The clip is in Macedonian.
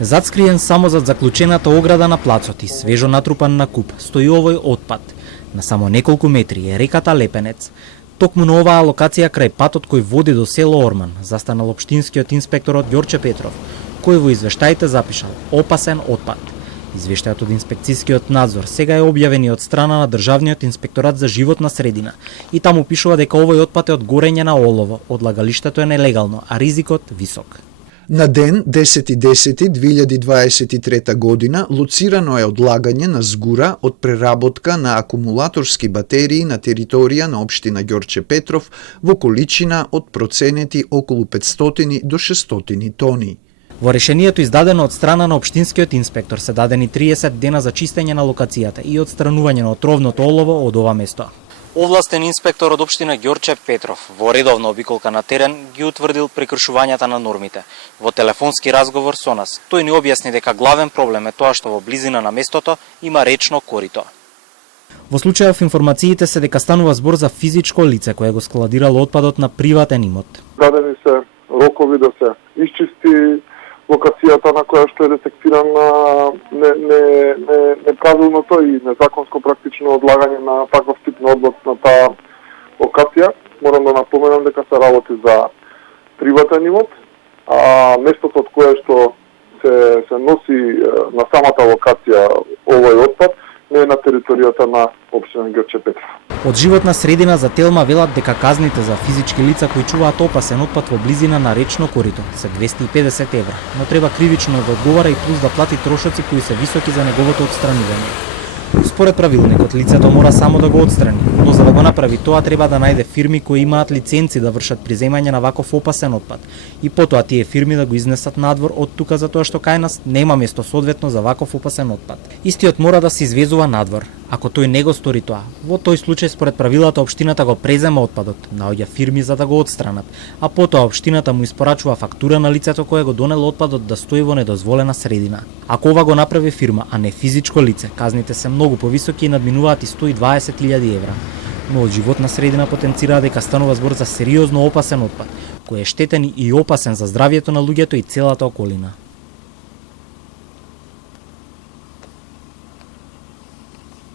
Зацкриен само зад заклучената ограда на плацот и свежо натрупан на куп, стои овој отпад. На само неколку метри е реката Лепенец. Токму на оваа локација крај патот кој води до село Орман, застанал општинскиот инспекторот Ѓорче Петров, кој во извештаите запишал опасен отпад. Извештајот од инспекцијскиот надзор сега е објавен и од страна на Државниот инспекторат за животна средина и таму пишува дека овој отпад е од горење на олово, одлагалиштето е нелегално, а ризикот висок. На ден 10.10.2023 година лоцирано е одлагање на згура од преработка на акумулаторски батерии на територија на општина Ѓорче Петров во количина од проценети околу 500 до 600 тони. Во решението издадено од страна на општинскиот инспектор се дадени 30 дена за чистење на локацијата и отстранување на отровното олово од ова место. Овластен инспектор од општина Ѓорче Петров во редовна обиколка на терен ги утврдил прекршувањата на нормите. Во телефонски разговор со нас, тој ни објасни дека главен проблем е тоа што во близина на местото има речно корито. Во случајов информациите се дека станува збор за физичко лице кое го складирало отпадот на приватен имот. Дадени се рокови да се исчисти локацијата на која што е детектирана неправилното и незаконско практично одлагање на таков тип на одлог на таа локација. Морам да напоменам дека се работи за приватен имот, а местото од кое што се носи на самата локација овој отпад не е на територијата на општина Ѓорче Петров. Од животна средина за Телма велат дека казните за физички лица кои чуваат опасен отпад во близина на речно корито се 250 евра, но треба кривично да одговара и плюс да плати трошоци кои се високи за неговото отстранување. Според правилникот, лицето мора само да го отстрани, но за да го направи тоа треба да најде фирми кои имаат лиценци да вршат приземање на ваков опасен отпад и потоа тие фирми да го изнесат надвор од тука затоа што кај нас нема место соодветно за ваков опасен отпад. Истиот мора да се извезува надвор. Ако тој не го стори тоа, во тој случај според правилата општината го презема отпадот, наоѓа фирми за да го отстранат, а потоа општината му испорачува фактура на лицето кое го донело отпадот да стои во недозволена средина. Ако ова го направи фирма, а не физичко лице, казните се многу повисоки и надминуваат и 120.000 евра. Но од животна средина потенцира дека станува збор за сериозно опасен отпад, кој е штетен и опасен за здравието на луѓето и целата околина.